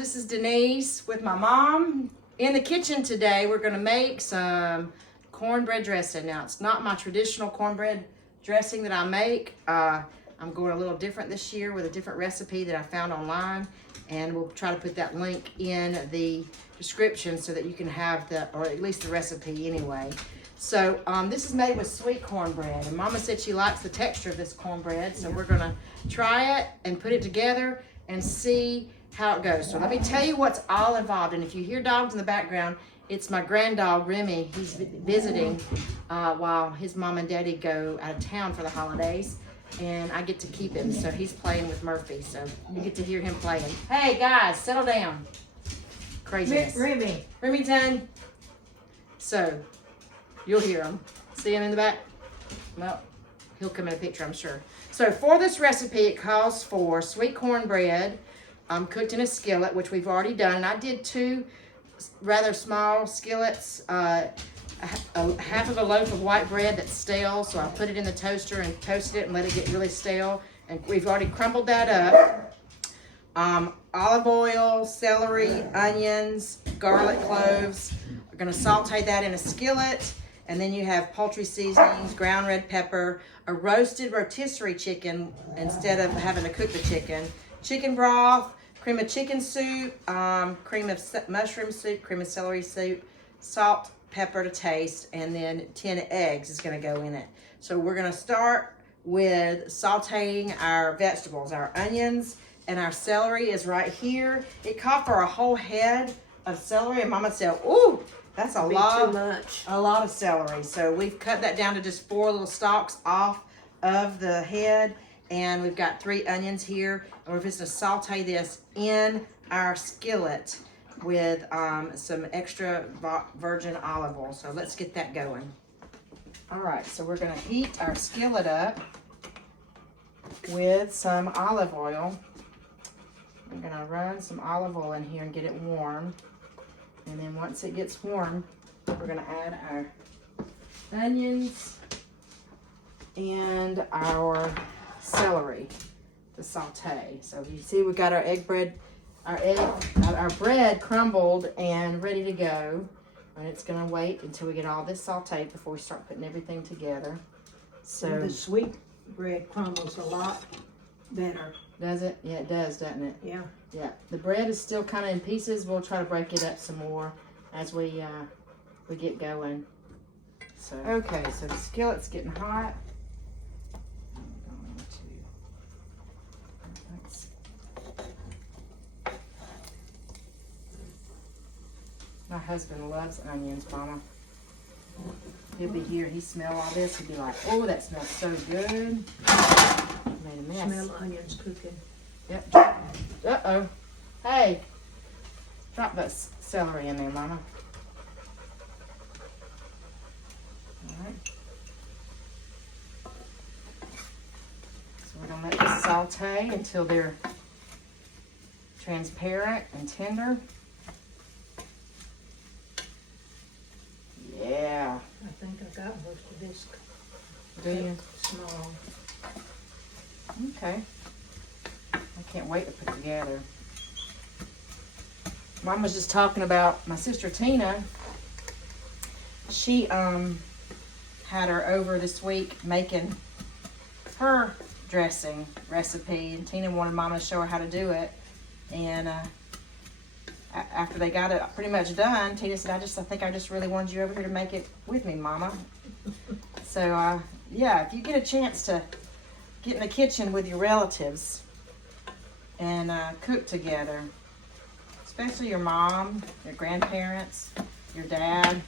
this is Denise with my mom in the kitchen today. We're going to make some cornbread dressing. Now, it's not my traditional cornbread dressing that I make. I'm going a little different this year with a different recipe that I found online, and we'll try to put that link in the description so that you can have the, or at least the recipe anyway. So this is made with sweet cornbread, and Mama said she likes the texture of this cornbread, so we're gonna try it and put it together and see how it goes. So let me tell you what's all involved. And if you hear dogs in the background, it's my granddog Remy. He's visiting while his mom and daddy go out of town for the holidays, and I get to keep him. So he's playing with Murphy, so you get to hear him playing. Hey guys, settle down. Craziness. Remington. So you'll hear him. See him in the back? Well, he'll come in a picture, I'm sure. So for this recipe, it calls for sweet cornbread cooked in a skillet, which we've already done. And I did two rather small skillets, half of a loaf of white bread that's stale. So I put it in the toaster and toasted it and let it get really stale. And we've already crumbled that up. Olive oil, celery, onions, garlic cloves. We're gonna saute that in a skillet. And then you have poultry seasonings, ground red pepper, a roasted rotisserie chicken instead of having to cook the chicken broth, cream of chicken soup, cream of mushroom soup, cream of celery soup, salt, pepper to taste, and then 10 eggs is gonna go in it. So we're gonna start with sauteing our vegetables. Our onions and our celery is right here. It called for a whole head of celery, and Mama said, ooh, that's a lot of celery. So we've cut that down to just 4 little stalks off of the head, and we've got 3 onions here, and we're just gonna saute this in our skillet with some extra virgin olive oil. So let's get that going. All right, so we're gonna heat our skillet up with some olive oil. I'm gonna run some olive oil in here and get it warm. And then once it gets warm, we're gonna add our onions and our celery to saute. So you see we got our our bread crumbled and ready to go. And it's gonna wait until we get all this sauteed before we start putting everything together. So the sweet bread crumbles a lot better. Does it? Yeah, it does, doesn't it? Yeah. Yeah. The bread is still kind of in pieces. We'll try to break it up some more as we get going. So okay, so the skillet's getting hot. My husband loves onions, Mama. He'll be here. He smell all this. He'll be like, "Oh, that smells so good." Made a mess. Smell onions cooking. Yep. Uh-oh. Hey. Drop that celery in there, Mama. All right. So we're going to let this saute until they're transparent and tender. Yeah. I think I got most of this. Do you? Small. Okay. I can't wait to put it together. Mom was just talking about my sister Tina. She had her over this week making her dressing recipe, and Tina wanted Mama to show her how to do it. And after they got it pretty much done, Tina said, I think I just really wanted you over here to make it with me, Mama. So yeah, if you get a chance to get in the kitchen with your relatives and cook together, especially your mom, your grandparents, your dad.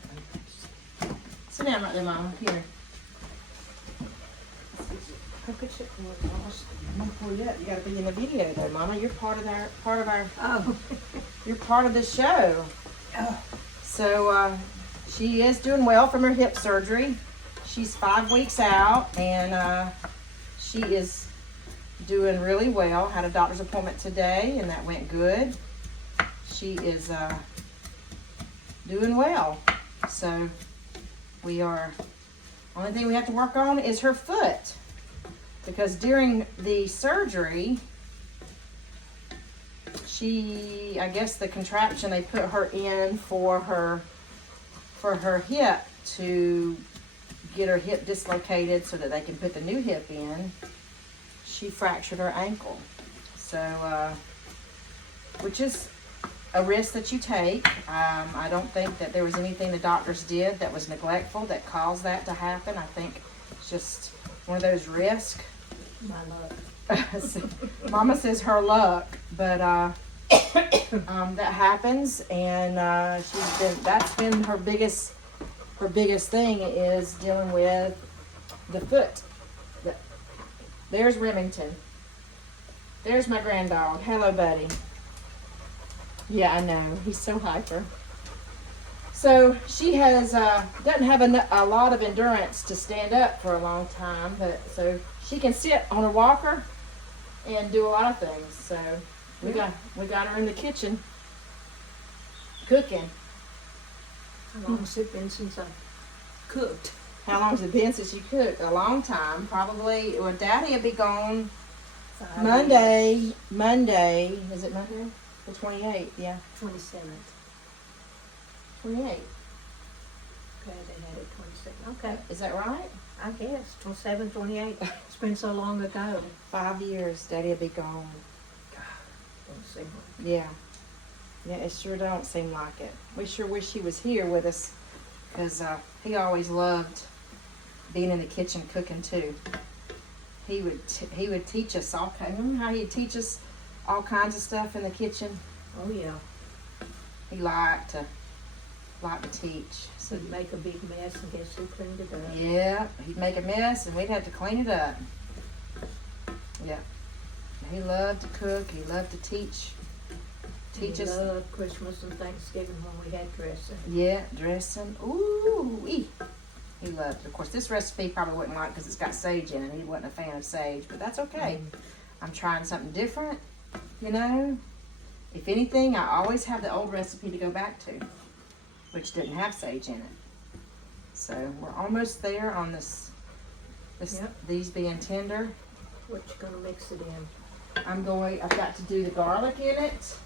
Sit down right there, Mama. Here. I'm gonna pull you up. You gotta be in the video though, Mama. You're part of our Oh. You're part of the show. So she is doing well from her hip surgery. She's 5 weeks out, and she is doing really well. Had a doctor's appointment today, and that went good. She is doing well. So only thing we have to work on is her foot, because during the surgery, I guess the contraption they put her in for her hip to get her hip dislocated so that they can put the new hip in, she fractured her ankle. So, which is a risk that you take. I don't think that there was anything the doctors did that was neglectful that caused that to happen. I think it's just one of those risks. My luck. Mama says her luck, but that happens, and that's been her biggest thing is dealing with the foot. There's Remington. There's my granddog. Hello, buddy. Yeah, I know. He's so hyper. So she doesn't have a lot of endurance to stand up for a long time, but so she can sit on a walker and do a lot of things. So we got her in the kitchen cooking. How long has it been since I cooked? How long has it been since you cooked? A long time, probably. Well, Daddy will be gone 5 Monday. years. Monday. Is it Monday? The 28th, yeah. 27th. 28th. Okay, they had it 27th. Okay, Is that right? I guess 27, 28. It's been so long ago. 5 years, Daddy will be gone. Don't seem like Yeah. Yeah, it sure don't seem like it. We sure wish he was here with us, because he always loved being in the kitchen cooking too. He would teach us all kinds. Remember how he'd teach us all kinds of stuff in the kitchen? Oh yeah, He liked to teach. so you'd make a big mess and guess who cleaned it up? Yeah, he'd make a mess and we'd have to clean it up. Yeah. He loved to cook. He loved to teach He us. loved Christmas and Thanksgiving when we had dressing. Yeah, dressing. Ooh, he loved it. Of course, this recipe probably wouldn't like because it's got sage in it. He wasn't a fan of sage, but that's okay. I'm trying something different, you know. If anything, I always have the old recipe to go back to, which didn't have sage in it. So we're almost there on this Yep. these being tender. What you gonna mix it in? I've got to do the garlic in it,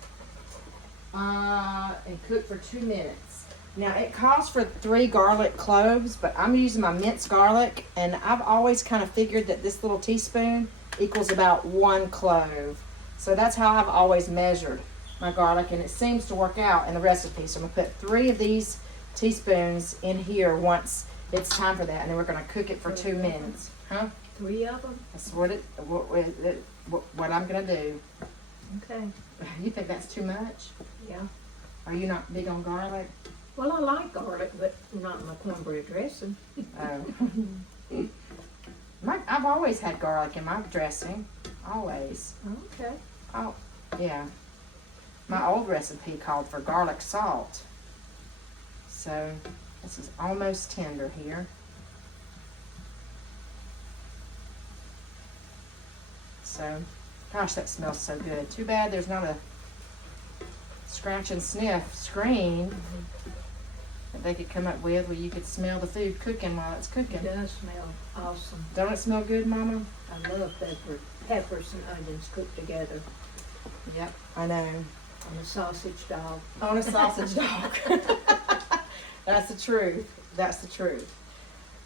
and cook for 2 minutes. Now it calls for 3 garlic cloves, but I'm using my minced garlic, and I've always kind of figured that this little teaspoon equals about 1 clove. So that's how I've always measured my garlic, and it seems to work out in the recipe. So I'm gonna put 3 of these teaspoons in here once it's time for that, and then we're gonna cook it for 2 minutes. Huh? 3 of them? That's what I'm gonna do. Okay, You think that's too much? yeah. Are you not big on garlic? Well, I like garlic, but not in my cornbread dressing. Oh. I've always had garlic in my dressing. Always. Okay. Oh, yeah. My old recipe called for garlic salt. So, this is almost tender here. So, gosh, that smells so good. Too bad there's not a scratch and sniff screen that they could come up with where you could smell the food cooking while it's cooking. It does smell awesome. Don't it smell good, Mama? I love peppers and onions cooked together Yep, I know. on a sausage dog. On a sausage dog. That's the truth. That's the truth.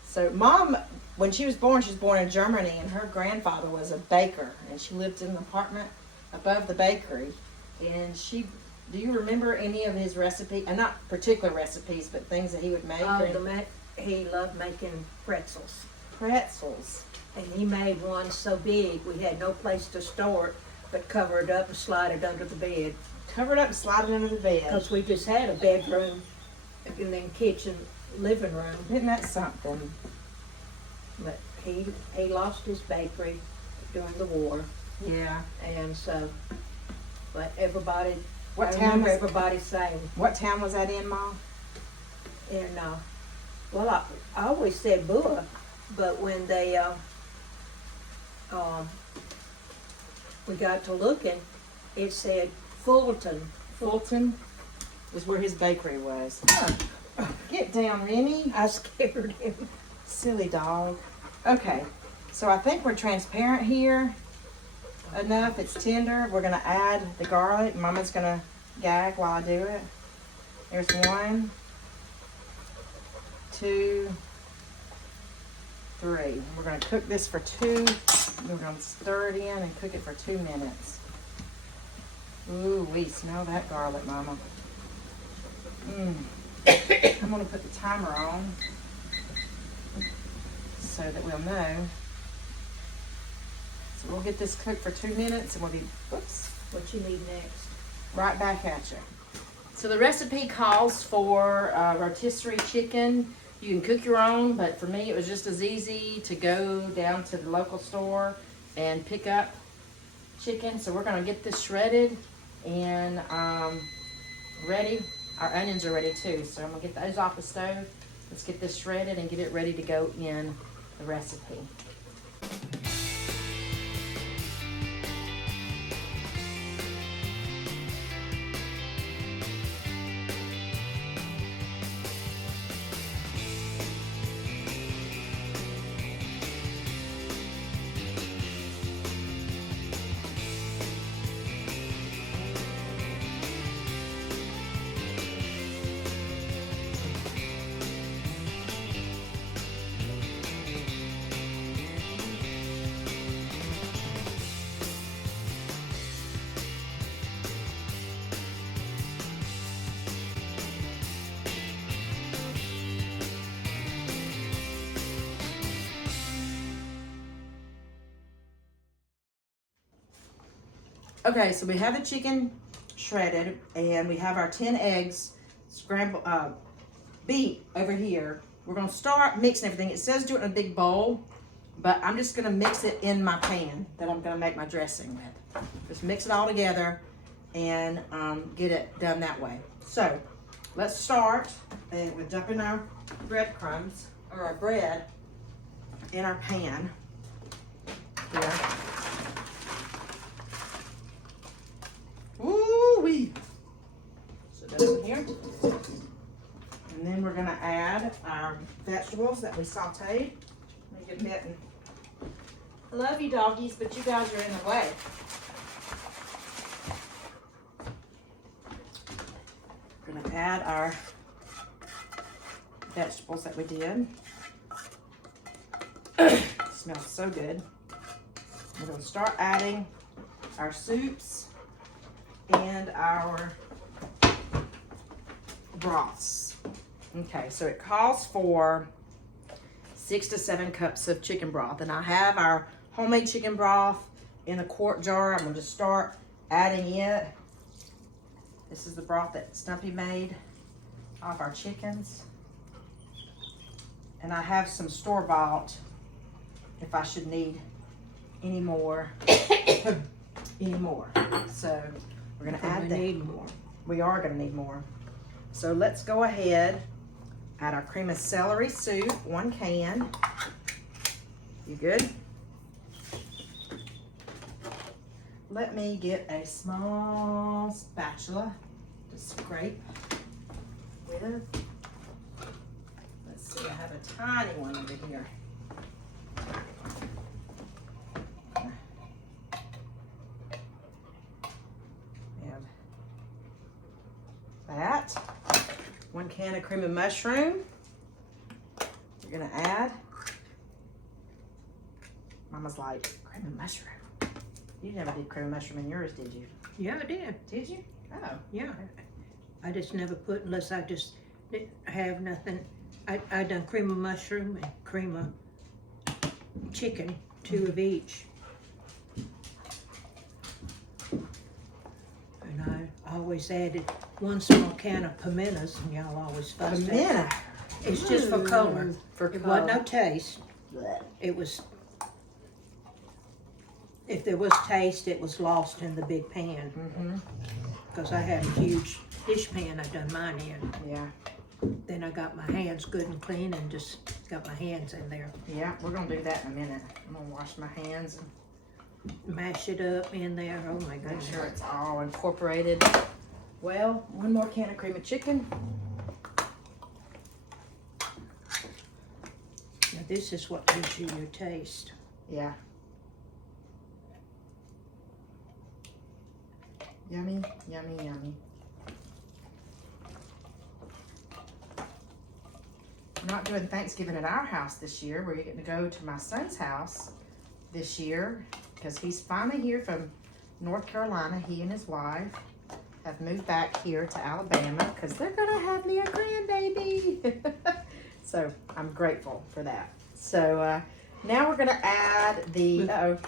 So Mom, when she was born in Germany, and her grandfather was a baker, and she lived in an apartment above the bakery. And do you remember any of his recipes? And not particular recipes, but things that he would make? He loved making pretzels. Pretzels. And he made one so big we had no place to store it, but cover it up and slide it under the bed. Cover it up and slide it under the bed. Because we just had a bedroom and then kitchen, living room. Isn't that something? But he lost his bakery during the war, Yeah. and so, but everybody, What I town remember was everybody saying, What town was that in, Mom? and, well, I always said Bua, but when they, we got to looking, it said Fulton. Fulton is where his bakery was. Huh. Get down, Remy. I scared him. Silly dog. Okay, so I think we're transparent here. enough, it's tender. We're gonna add the garlic. Mama's gonna gag while I do it. There's 1, 2, 3. We're gonna cook this for 2. We're gonna stir it in and cook it for 2 minutes. Ooh, we smell that garlic, Mama. I'm gonna put the timer on so that we'll know. So we'll get this cooked for 2 minutes and we'll be, whoops, What you need next? right back at you. So the recipe calls for rotisserie chicken. You can cook your own, but for me it was just as easy to go down to the local store and pick up chicken. So we're gonna get this shredded and ready. Our onions are ready too, so I'm gonna get those off the stove. Let's get this shredded and get it ready to go in the recipe. Okay, so we have the chicken shredded and we have our 10 eggs scrambled, beat over here. We're gonna start mixing everything. It says do it in a big bowl, but I'm just gonna mix it in my pan that I'm gonna make my dressing with. Just mix it all together and get it done that way. So let's start with dumping our breadcrumbs or our bread in our pan here. Ooh-wee. So that over here. And then we're gonna add our vegetables that we sauteed. Let me get Mitten. I love you doggies, but you guys are in the way. We're gonna add our vegetables that we did. Smells so good. We're gonna start adding our soups and our broths. Okay, so it calls for 6 to 7 cups of chicken broth, and I have our homemade chicken broth in a quart jar. I'm going to start adding it. This is the broth that Stumpy made off our chickens, and I have some store-bought if I should need any more. So we're gonna add that. Need more. We are gonna need more. So let's go ahead, add our cream of celery soup, 1 can. You good? Let me get a small spatula to scrape with. Let's see, I have a tiny one over here. That 1 can of cream of mushroom. You're gonna add. Mama's like, cream of mushroom. You never did cream of mushroom in yours, did you? Yeah, I did. Did you? Oh. Yeah. I just never put, unless I just didn't have nothing. I done cream of mushroom and cream of chicken, 2 of each. And I always added 1 small can of pimentas, and y'all always fussed at Pimento. It's just for color. For It color. wasn't no taste. Blech. It was, if there was taste, it was lost in the big pan. Mm-hmm. Because I had a huge dish pan I done mine in. Yeah. Then I got my hands good and clean and just got my hands in there. Yeah, we're gonna do that in a minute. I'm gonna wash my hands and Mash it up in there. Oh my make goodness. sure it's all incorporated. Well, 1 more can of cream of chicken. Now this is what gives you your taste. Yeah. Yummy, yummy, yummy. We're not doing Thanksgiving at our house this year. We're getting to go to my son's house this year because he's finally here from North Carolina. He and his wife have moved back here to Alabama because they're gonna have me a grandbaby. So I'm grateful for that. So now we're gonna add the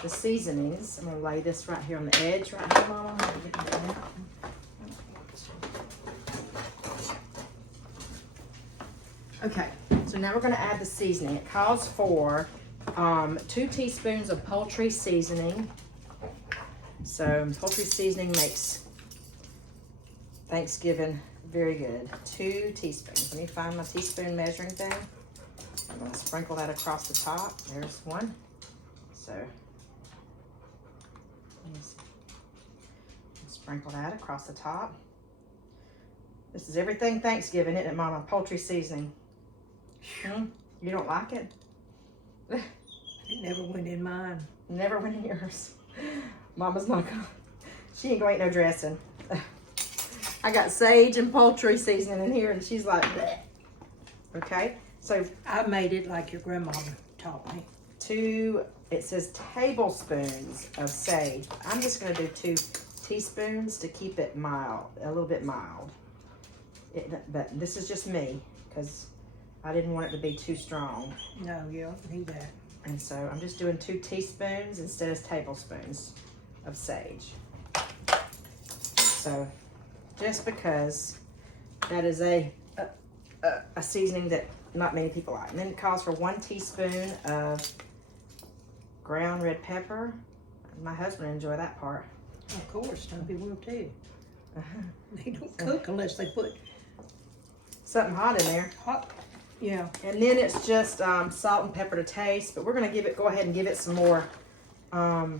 the seasonings. I'm gonna lay this right here on the edge right here, Mama. Okay, so now we're gonna add the seasoning. It calls for 2 teaspoons of poultry seasoning. So poultry seasoning makes Thanksgiving very good. 2 teaspoons. Let me find my teaspoon measuring thing. I'm gonna sprinkle that across the top. There's one. So sprinkle that across the top. This is everything Thanksgiving, isn't it, Mama? Poultry seasoning. You don't like it? It never went in mine. Never went in yours. Mama's not gonna. She ain't gonna eat no dressing. I got sage and poultry seasoning in here, and she's like, bleh. Okay. So I made it like your grandmama taught me. 2, it says tablespoons of sage. I'm just gonna do 2 teaspoons to keep it mild, a little bit mild. But this is just me, because I didn't want it to be too strong. No, you don't need that. And so I'm just doing 2 teaspoons instead of tablespoons of sage. So just because that is a seasoning that not many people like. And then it calls for 1 teaspoon of ground red pepper. My husband enjoy that part. Of course, Toby will too. They don't cook unless they put Something hot in there. hot. Yeah. And then it's just salt and pepper to taste. But we're gonna go ahead and give it some more, Yeah,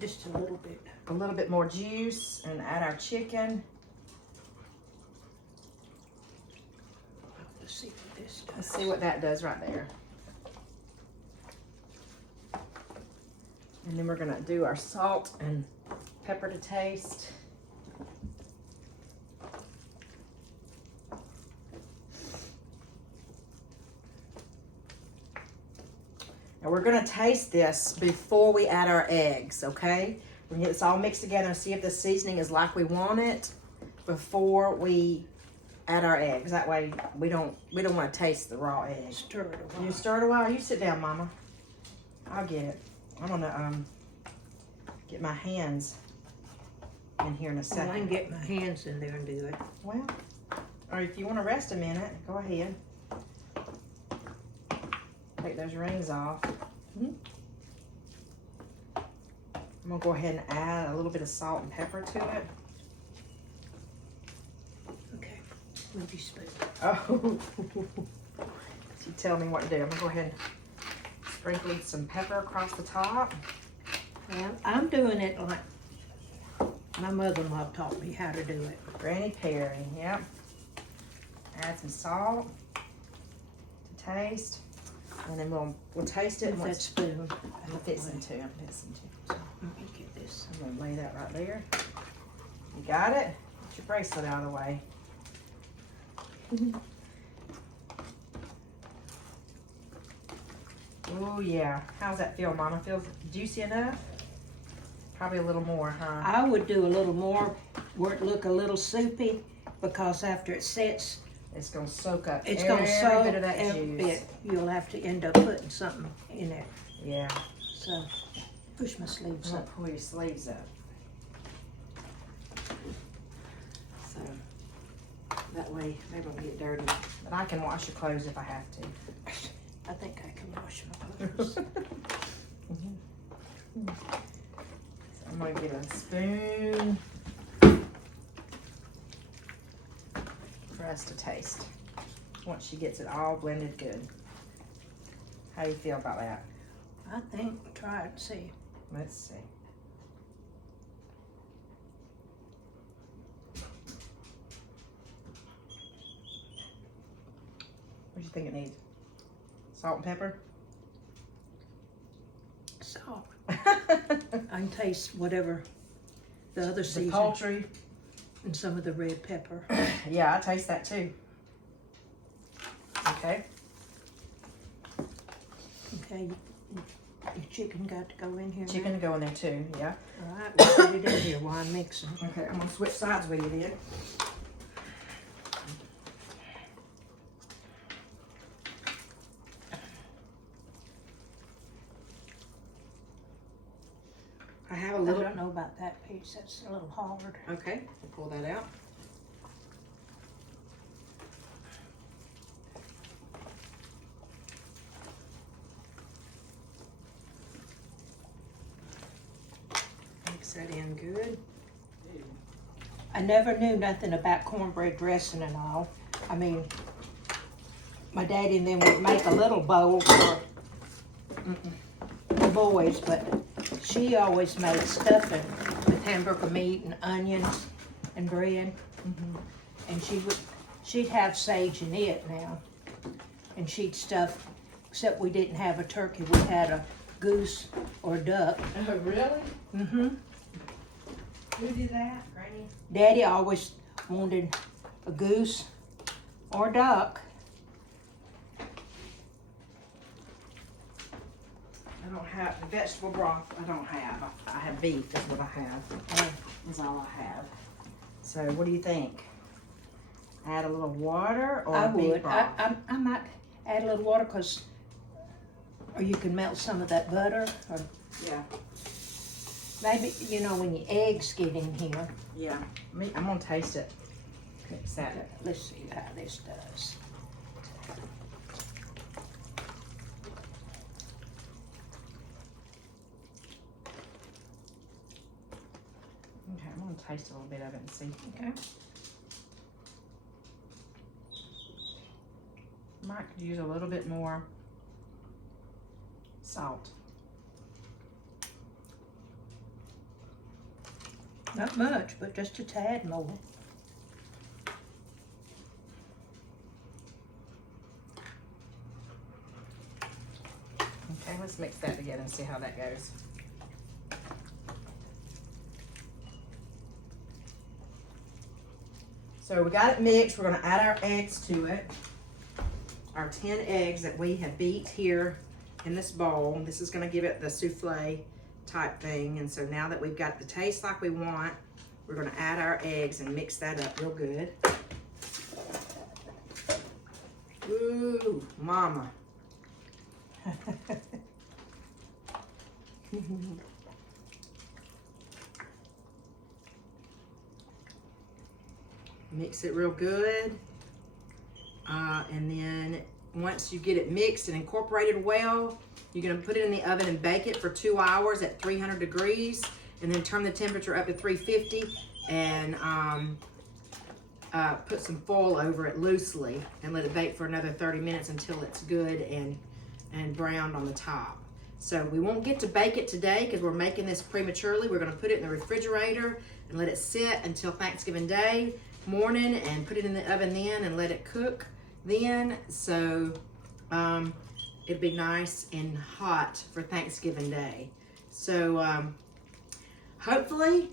just a little bit. More juice and add our chicken. Let's see what this does. Let's see what that does right there. And then we're gonna do our salt and pepper to taste. Now we're gonna taste this before we add our eggs, okay? We're gonna get this all mixed together and see if the seasoning is like we want it before we add our eggs. That way we don't want to taste the raw egg. Stir it a while. You stir it a while. You sit down, Mama. I'll get it. I'm gonna get my hands in here in a second. Well, I can get my hands in there and do it. Well, or if you want to rest a minute, go ahead. Take those rings off. I'm gonna go ahead and add a little bit of salt and pepper to it. Okay, move your spoon. Oh, you tell me what to do. I'm gonna go ahead and sprinkle some pepper across the top. Well, I'm doing it like my mother-in-law taught me how to do it. Granny Perry, yep. Add some salt to taste, and then we'll taste it. With that spoon. I'm fixing to. I'm fixing to. Let me get this. I'm gonna lay that right there. You got it? Get your bracelet out of the way. Oh yeah. How's that feel, Mama? Feels juicy enough? Probably a little more, huh? I would do a little more where it look a little soupy, because after it sets, It's gonna soak up it's every gonna soak bit of that every juice. bit. You'll have to end up putting something in there. Yeah. So push my sleeves I'm gonna up. pull your sleeves up. So that way they won't get dirty. But I can wash your clothes if I have to. I think I can wash my clothes. So I'm gonna get a spoon for us to taste once she gets it all blended good. How do you feel about that? I think, try it and see. Let's see. What do you think it needs? Salt and pepper? Salt. I can taste whatever the other the seasoning poultry. and some of the red pepper. Yeah, I taste that too. Okay. Okay, your chicken got to go in here. Chicken to go in there too, yeah. All right, we'll put it in here while I'm mixing. Okay, I'm gonna switch sides with you then. I have a I little, don't know about that piece. That's a little hard. okay, we'll pull that out. Mix that in good. I never knew nothing about cornbread dressing and all. I mean, my daddy and them would make a little bowl for the boys, but she always made stuffing with hamburger meat and onions and bread. And she'd have sage in it now. And she'd stuff, except we didn't have a turkey, we had a goose or a duck. Oh, really? Mm-hmm. Who did that, Granny? Daddy always wanted a goose or a duck. I don't have the vegetable broth. I don't have. I have beef. That's what I have. That's all I have. So, what do you think? Add a little water or I beef would. broth? I might add a little water or you can melt some of that butter, or Yeah. maybe, you know, when your eggs get in here. Yeah. I'm gonna taste it. Mix that. Okay, let's see how this does. Okay, I'm gonna taste a little bit of it and see. Okay. Might use a little bit more salt. Not much, but just a tad more. Okay, let's mix that together and see how that goes. So we got it mixed. We're gonna add our eggs to it. Our 10 eggs that we have beat here in this bowl. This is gonna give it the souffle type thing. And so now that we've got the taste like we want, we're gonna add our eggs and mix that up real good. Ooh, mama. Mix it real good. And then once you get it mixed and incorporated well, you're gonna put it in the oven and bake it for 2 hours at 300 degrees, and then turn the temperature up to 350 and put some foil over it loosely and let it bake for another 30 minutes until it's good and browned on the top. So we won't get to bake it today because we're making this prematurely. We're gonna put it in the refrigerator and let it sit until Thanksgiving Day morning and put it in the oven then and let it cook then. So it'll be nice and hot for Thanksgiving Day. So hopefully,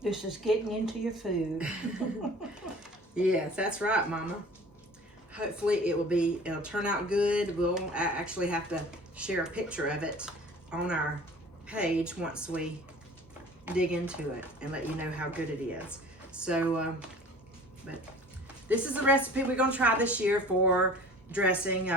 This is getting into your food. yes, that's right, Mama. Hopefully it'll turn out good. We'll actually have to share a picture of it on our page once we dig into it and let you know how good it is. So, but this is the recipe we're gonna try this year for dressing.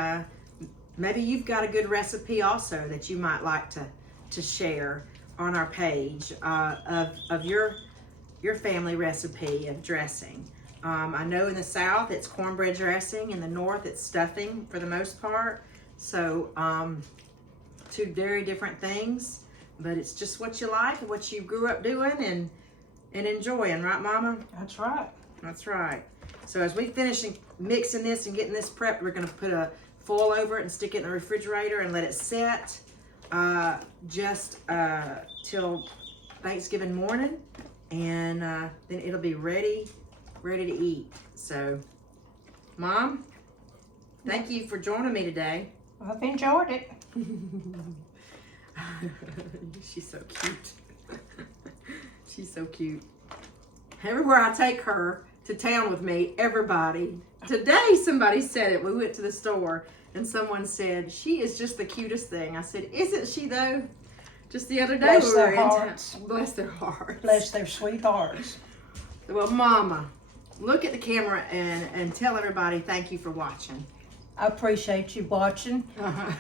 Maybe you've got a good recipe also that you might like to share on our page of your family recipe of dressing. I know in the South it's cornbread dressing, in the North it's stuffing for the most part. So two very different things, but it's just what you like and what you grew up doing and enjoying, right, Mama? That's right. That's right. So as we finish mixing this and getting this prepped, we're gonna put a foil over it and stick it in the refrigerator and let it set just till Thanksgiving morning, and then it'll be ready to eat. So, Mom, thank you for joining me today. I've enjoyed it. She's so cute. She's so cute. Everywhere I take her to town with me, everybody. Today somebody said it. We went to the store and someone said, she is just the cutest thing. I said, isn't she though? Just the other day Bless we their were in town. hearts. Bless their hearts. Bless their sweet hearts. Well, Mama, look at the camera and tell everybody thank you for watching. I appreciate you watching. Uh-huh.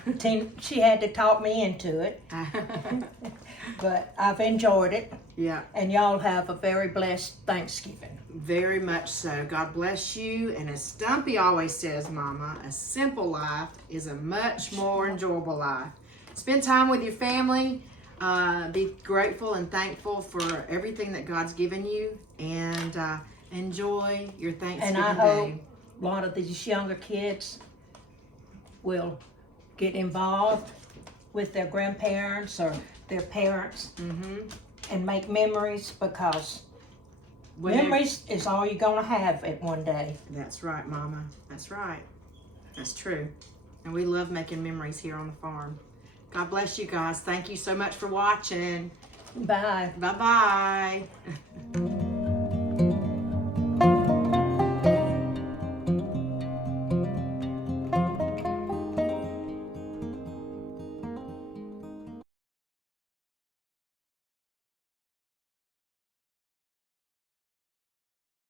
She had to talk me into it, but I've enjoyed it. Yeah, And y'all have a very blessed Thanksgiving. very much so. God bless you. And as Stumpy always says, Mama, a simple life is a much more enjoyable life. Spend time with your family. Be grateful and thankful for everything that God's given you. And enjoy your Thanksgiving And I hope day. a lot of these younger kids will get involved with their grandparents or their parents and make memories, because memories is all you're going to have at one day. That's right, Mama. That's right. That's true. And we love making memories here on the farm. God bless you guys. Thank you so much for watching. Bye. Bye-bye.